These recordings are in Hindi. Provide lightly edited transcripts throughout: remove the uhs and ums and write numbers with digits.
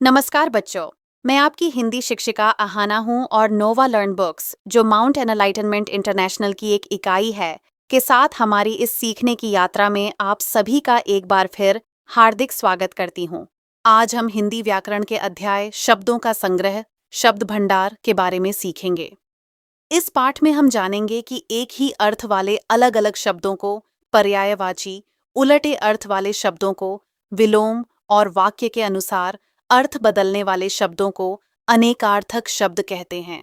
नमस्कार बच्चों, मैं आपकी हिंदी शिक्षिका आहाना हूँ और नोवा लर्न बुक्स, जो माउंट एनलाइटनमेंट इंटरनेशनल की एक इकाई है, के साथ हमारी इस सीखने की यात्रा में आप सभी का एक बार फिर हार्दिक स्वागत करती हूँ। आज हम हिंदी व्याकरण के अध्याय शब्दों का संग्रह, शब्द भंडार के बारे में सीखेंगे। इस पाठ में हम जानेंगे कि एक ही अर्थ वाले अलग अलग शब्दों को पर्यायवाची, उलटे अर्थ वाले शब्दों को विलोम और वाक्य के अनुसार अर्थ बदलने वाले शब्दों को अनेकार्थक शब्द कहते हैं।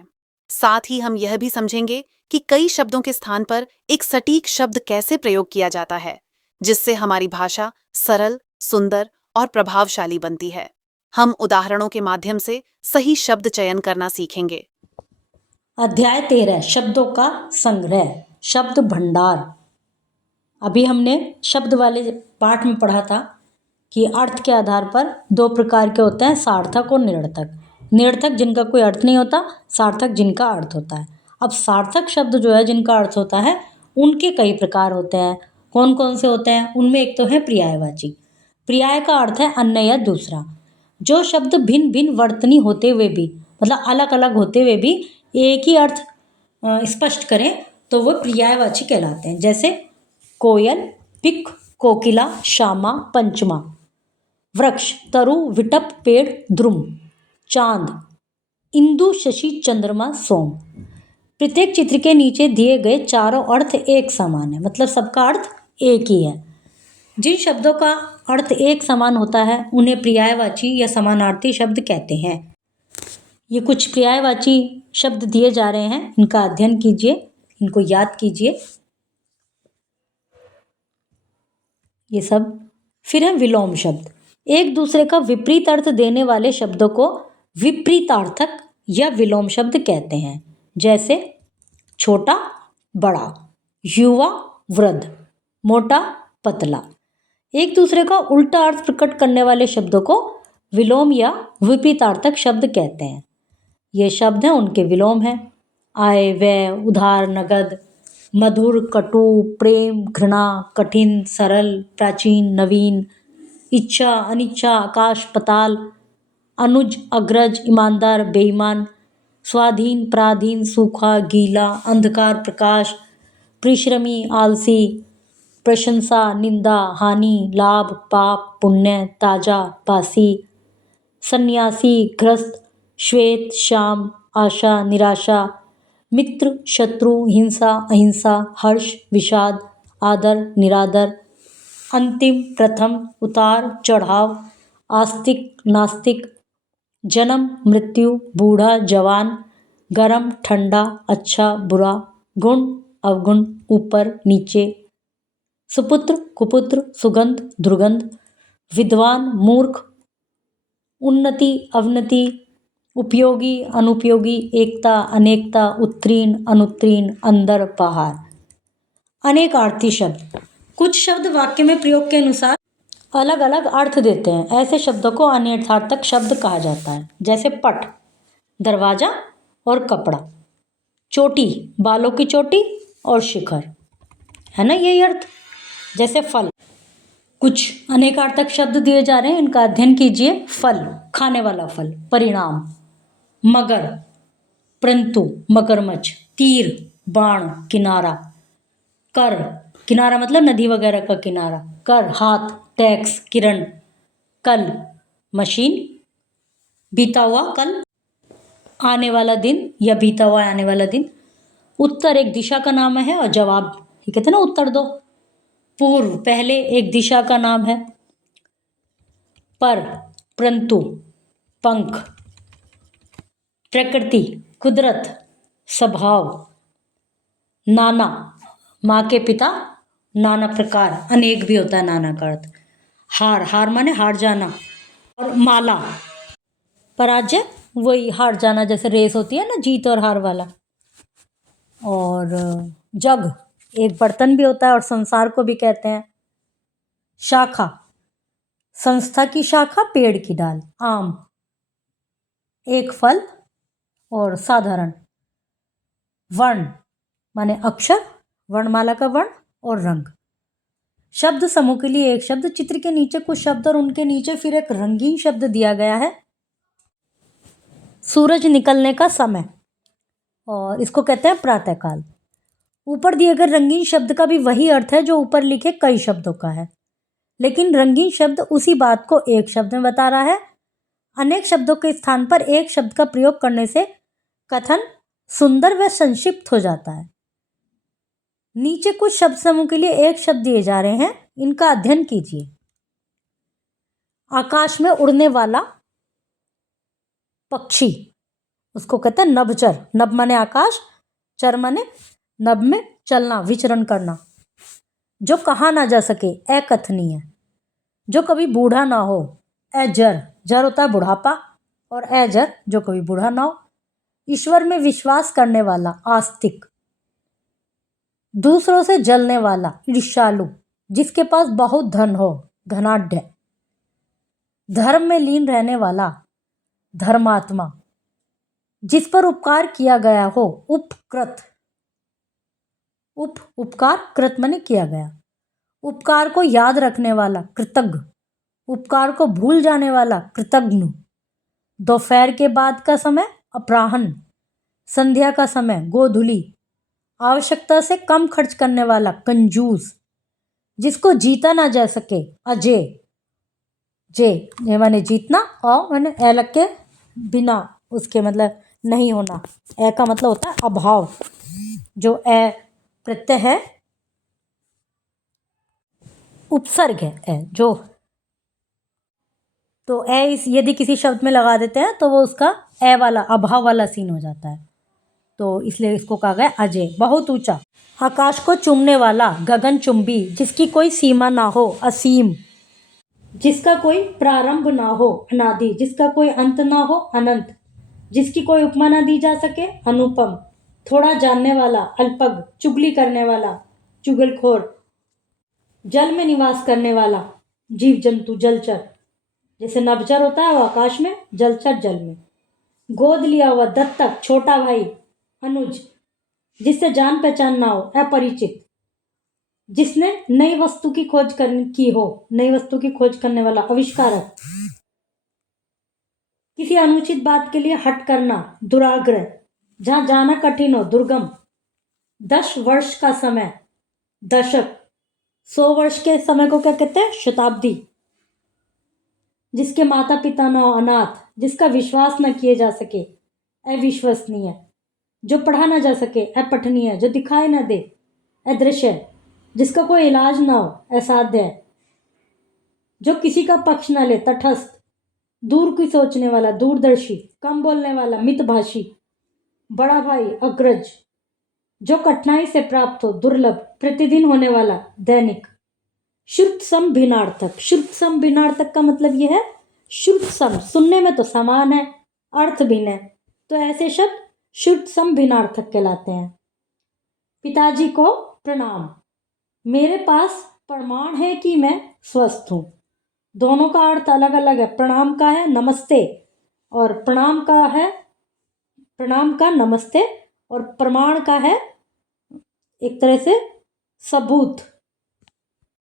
साथ ही हम यह भी समझेंगे कि कई शब्दों के स्थान पर एक सटीक शब्द कैसे प्रयोग किया जाता है, जिससे हमारी भाषा सरल, सुंदर और प्रभावशाली बनती है। हम उदाहरणों के माध्यम से सही शब्द चयन करना सीखेंगे। अध्याय 13 शब्दों का संग्रह, शब्द भंडार। अभी हमने शब्द वाले पाठ में पढ़ा था कि अर्थ के आधार पर दो प्रकार के होते हैं, सार्थक और निरर्थक। निरर्थक जिनका कोई अर्थ नहीं होता, सार्थक जिनका अर्थ होता है। अब सार्थक शब्द जो है जिनका अर्थ होता है, उनके कई प्रकार होते हैं। कौन कौन से होते हैं? उनमें एक तो है पर्यायवाची। पर्याय का अर्थ है अन्य या दूसरा। जो शब्द भिन्न भिन्न वर्तनी होते हुए भी, मतलब अलग अलग होते हुए भी एक ही अर्थ स्पष्ट करें तो वो पर्यायवाची कहलाते हैं। जैसे कोयल, पिक, कोकिला, श्यामा, पंचमा। वृक्ष, तरु, विटप, पेड़, द्रुम। चांद, इंदु, शशि, चंद्रमा, सोम। प्रत्येक चित्र के नीचे दिए गए चारों अर्थ एक समान है, मतलब सबका अर्थ एक ही है। जिन शब्दों का अर्थ एक समान होता है उन्हें पर्यायवाची या समानार्थी शब्द कहते हैं। ये कुछ पर्यायवाची शब्द दिए जा रहे हैं, इनका अध्ययन कीजिए, इनको याद कीजिए। ये सब। फिर है विलोम शब्द। एक दूसरे का विपरीत अर्थ देने वाले शब्दों को विपरीतार्थक या विलोम शब्द कहते हैं। जैसे छोटा, बड़ा, युवा, वृद्ध, मोटा, पतला। एक दूसरे का उल्टा अर्थ प्रकट करने वाले शब्दों को विलोम या विपरीतार्थक शब्द कहते हैं। ये शब्द हैं, उनके विलोम हैं। आय, व्यय, उधार, नगद, मधुर, कटु, प्रेम, घृणा, कठिन, सरल, प्राचीन, नवीन, इच्छा, अनिच्छा, आकाश, पताल, अनुज, अग्रज, ईमानदार, बेईमान, स्वाधीन, पराधीन, सूखा, गीला, अंधकार, प्रकाश, परिश्रमी, आलसी, प्रशंसा, निंदा, हानि, लाभ, पाप, पुण्य, ताजा, बासी, सन्यासी, ग्रस्त, श्वेत, श्याम, आशा, निराशा, मित्र, शत्रु, हिंसा, अहिंसा, हर्ष, विषाद, आदर, निरादर, अंतिम, प्रथम, उतार, चढ़ाव, आस्तिक, नास्तिक, जन्म, मृत्यु, बूढ़ा, जवान, गरम, ठंडा, अच्छा, बुरा, गुण, अवगुण, ऊपर, नीचे, सुपुत्र, कुपुत्र, सुगंध, दुर्गंध, विद्वान, मूर्ख, उन्नति, अवनति, उपयोगी, अनुपयोगी, एकता, अनेकता, उत्तीर्ण, अनुत्तीर्ण, अंदर, बाहर। अनेकार्थी शब्द। कुछ शब्द वाक्य में प्रयोग के अनुसार अलग अलग अर्थ देते हैं। ऐसे शब्दों को अनेकार्थक शब्द कहा जाता है। जैसे पट, दरवाजा और कपड़ा। चोटी, बालों की चोटी और शिखर, है ना यही अर्थ। जैसे फल। कुछ अनेकार्थक शब्द दिए जा रहे हैं, इनका अध्ययन कीजिए। फल, खाने वाला फल। परिणाम, मगर, परंतु, मगरमच्छ। तीर, बाण, किनारा। कर, किनारा मतलब नदी वगैरह का किनारा। कर, हाथ, टैक्स, किरण। कल, मशीन। बीता हुआ कल, आने वाला दिन या बीता हुआ आने वाला दिन। उत्तर एक दिशा का नाम है और जवाब ये कहते हैं ना, उत्तर दो। पूर्व, पहले, एक दिशा का नाम है। पर, परंतु, पंख। प्रकृति, कुदरत, स्वभाव। नाना, माँ के पिता, नाना प्रकार, अनेक भी होता है नाना का अर्थ। हार, हार माने हार जाना। और माला, पराजय, वही हार जाना, जैसे रेस होती है ना, जीत और हार वाला। और जग, एक बर्तन भी होता है और संसार को भी कहते हैं। शाखा, संस्था की शाखा, पेड़ की डाल। आम, एक फल और साधारण। वर्ण माने अक्षर, वर्णमाला का वर्ण और रंग। शब्द समूह के लिए एक शब्द, चित्र के नीचे कुछ शब्द और उनके नीचे फिर एक रंगीन शब्द दिया गया है। सूरज निकलने का समय, और इसको कहते हैं प्रातःकाल। ऊपर दिए गए रंगीन शब्द का भी वही अर्थ है जो ऊपर लिखे कई शब्दों का है, लेकिन रंगीन शब्द उसी बात को एक शब्द में बता रहा है। अनेक शब्दों के स्थान पर एक शब्द का प्रयोग करने से कथन सुंदर व संक्षिप्त हो जाता है। नीचे कुछ शब्द समूह के लिए एक शब्द दिए जा रहे हैं, इनका अध्ययन कीजिए। आकाश में उड़ने वाला पक्षी, उसको कहते हैं नभचर। नभ माने आकाश, चर माने नभ में चलना, विचरण करना। जो कहा ना जा सके, अकथनीय। जो कभी बूढ़ा ना हो, अजर। जर होता है बुढ़ापा, और अजर जो कभी बूढ़ा ना हो। ईश्वर में विश्वास करने वाला, आस्तिक। दूसरों से जलने वाला, ईर्ष्यालु। जिसके पास बहुत धन हो, धनाढ्य। धर्म में लीन रहने वाला, धर्मात्मा। जिस पर उपकार किया गया हो, उपकृत। उपकार, कृत माने किया गया। उपकार को याद रखने वाला, कृतज्ञ। उपकार को भूल जाने वाला, कृतघ्न। दोपहर के बाद का समय, अपराह्न। संध्या का समय, गोधूली। आवश्यकता से कम खर्च करने वाला, कंजूस। जिसको जीता ना जा सके, अजय। जे माने जीतना, और माने ए लग के बिना उसके, मतलब नहीं होना। ए का मतलब होता है अभाव। जो ए प्रत्यय है, उपसर्ग है ए जो, तो ए इस यदि किसी शब्द में लगा देते हैं तो वो उसका ए वाला, अभाव वाला सीन हो जाता है। तो इसलिए इसको कहा गया अजय। बहुत ऊंचा। आकाश को चूमने वाला, गगनचुंबी। जिसकी कोई सीमा ना हो, असीम। जिसका कोई प्रारंभ ना हो, अनादि। जिसका कोई अंत ना हो, अनंत। जिसकी कोई उपमा ना दी जा सके, अनुपम। थोड़ा जानने वाला, अल्पज्ञ। चुगली करने वाला, चुगलखोर। जल में निवास करने वाला, जीव जंतु, जलचर। जैसे नभचर होता है वो आकाश में, जलचर जल में। गोद लिया हुआ, दत्तक, छोटा भाई, अनुज। जिससे जान पहचान ना हो, अपरिचित। जिसने नई वस्तु की खोज की हो, नई वस्तु की खोज करने वाला, आविष्कारक। किसी अनुचित बात के लिए हट करना, दुराग्रह। जहां जाना कठिन हो, दुर्गम। 10 वर्ष का समय, दशक। 100 वर्ष के समय को क्या कहते हैं, शताब्दी। जिसके माता पिता न हो, अनाथ। जिसका विश्वास न किए जा सके, अविश्वसनीय। जो पढ़ा ना जा सके, अपठनीय। जो दिखाई ना दे, अदृश्य। जिसका कोई इलाज ना हो, असाध्य। जो किसी का पक्ष ना ले, तटस्थ। दूर की सोचने वाला, दूरदर्शी। कम बोलने वाला, मितभाषी। बड़ा भाई, अग्रज। जो कठिनाई से प्राप्त हो, दुर्लभ। प्रतिदिन होने वाला, दैनिक। श्रुत सम भिन्नार्थक। श्रुत सम भिन्नार्थक का मतलब यह है, श्रुत सम सुनने में तो समान है, अर्थ भिन्न है, तो ऐसे शब्द श्रुत सम भिन्नार्थक कहलाते हैं। पिताजी को प्रणाम। मेरे पास प्रमाण है कि मैं स्वस्थ हूं। दोनों का अर्थ अलग अलग है। प्रणाम का है नमस्ते, और प्रणाम का है, प्रणाम का नमस्ते, और प्रमाण का है एक तरह से सबूत,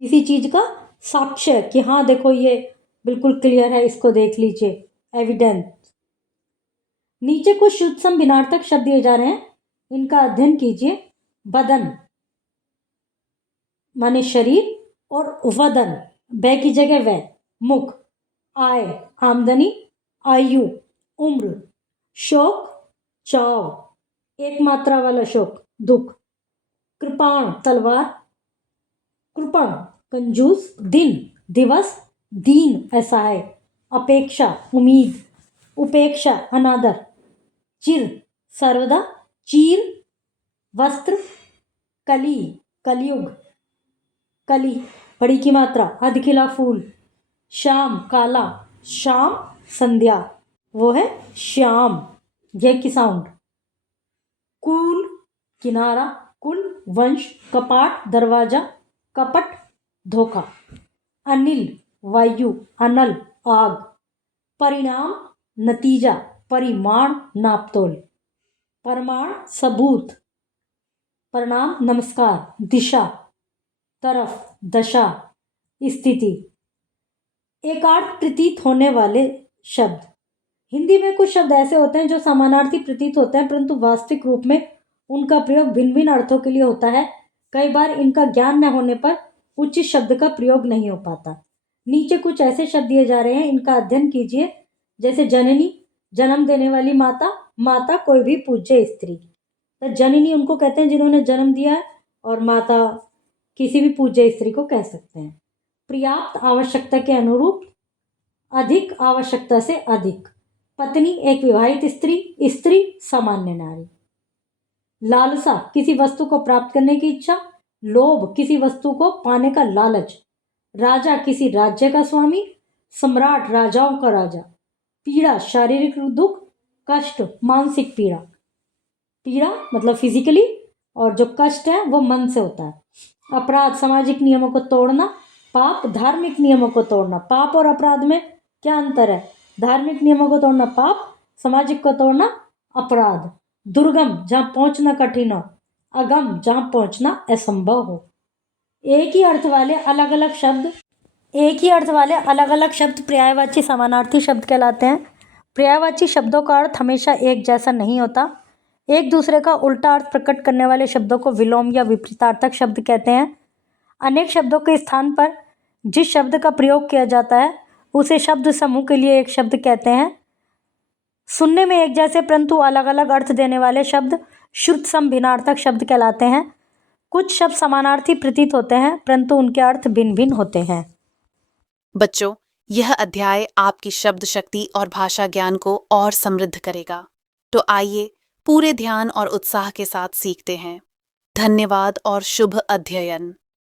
किसी चीज का साक्ष्य कि हाँ देखो ये बिल्कुल क्लियर है, इसको देख लीजिए, एविडेंस। नीचे कुछ शुद्ध सम भिन्नार्थक शब्द दिए जा रहे हैं, इनका अध्ययन कीजिए। बदन माने शरीर, और वदन, बै की जगह वै। मुख, आय, आमदनी, आयु, उम्र। शोक, चाव, एक मात्रा वाला शोक, दुख। कृपाण, तलवार, कृपण, कंजूस। दिन, दिवस, दीन, असहाय। अपेक्षा, उम्मीद। उपेक्षा, अनादर। चिर, सर्वदा। चीर, वस्त्र। कली, कलयुग। कली, बड़ी की मात्रा, अधखिला फूल। शाम, काला। शाम, संध्या, वो है श्याम, यह की साउंड। कुल, किनारा। कुल, वंश। कपाट, दरवाजा। कपट, धोखा। अनिल, वायु। अनल, आग। परिणाम, नतीजा। परिमाण, नापतोल। प्रमाण, सबूत। प्रणाम, नमस्कार। दिशा, तरफ। दशा, स्थिति। एकार्थ प्रतीत होने वाले शब्द, हिंदी में कुछ शब्द ऐसे होते हैं जो समानार्थी प्रतीत होते हैं, परंतु वास्तविक रूप में उनका प्रयोग भिन्न भिन्न अर्थों के लिए होता है। कई बार इनका ज्ञान न होने पर उचित शब्द का प्रयोग नहीं हो पाता। नीचे कुछ ऐसे शब्द दिए जा रहे हैं, इनका अध्ययन कीजिए। जैसे जननी, जन्म देने वाली माता, माता कोई भी पूज्य स्त्री। तो जननी उनको कहते हैं जिन्होंने जन्म दिया है, और माता किसी भी पूज्य स्त्री को कह सकते हैं। पर्याप्त आवश्यकता के अनुरूप, अधिक आवश्यकता से अधिक। पत्नी एक विवाहित स्त्री, स्त्री सामान्य नारी। लालसा किसी वस्तु को प्राप्त करने की इच्छा, लोभ किसी वस्तु को पाने का लालच। राजा किसी राज्य का स्वामी, सम्राट राजाओं का राजा। पीड़ा शारीरिक दुख, कष्ट मानसिक पीड़ा। पीड़ा मतलब फिजिकली, और जो कष्ट है वो मन से होता है। अपराध सामाजिक नियमों को तोड़ना, पाप धार्मिक नियमों को तोड़ना। पाप और अपराध में क्या अंतर है? धार्मिक नियमों को तोड़ना पाप, सामाजिक को तोड़ना अपराध। दुर्गम जहाँ पहुँचना कठिन हो, अगम जहाँ पहुँचना असंभव हो। एक ही अर्थ वाले अलग अलग शब्द पर्यायवाची समानार्थी शब्द कहलाते हैं। पर्यायवाची शब्दों का अर्थ हमेशा एक जैसा नहीं होता। एक दूसरे का उल्टा अर्थ प्रकट करने वाले शब्दों को विलोम या विपरीतार्थक शब्द कहते हैं। अनेक शब्दों के स्थान पर जिस शब्द का प्रयोग किया जाता है उसे शब्द समूह के लिए एक शब्द कहते हैं। सुनने में एक जैसे परंतु अलग अलग अर्थ देने वाले शब्द श्रुत सम भिन्नार्थक शब्द कहलाते हैं। कुछ शब्द समानार्थी प्रतीत होते हैं परंतु उनके अर्थ भिन्न भिन्न होते हैं। बच्चों, यह अध्याय आपकी शब्द शक्ति और भाषा ज्ञान को और समृद्ध करेगा। तो आइए पूरे ध्यान और उत्साह के साथ सीखते हैं। धन्यवाद और शुभ अध्ययन।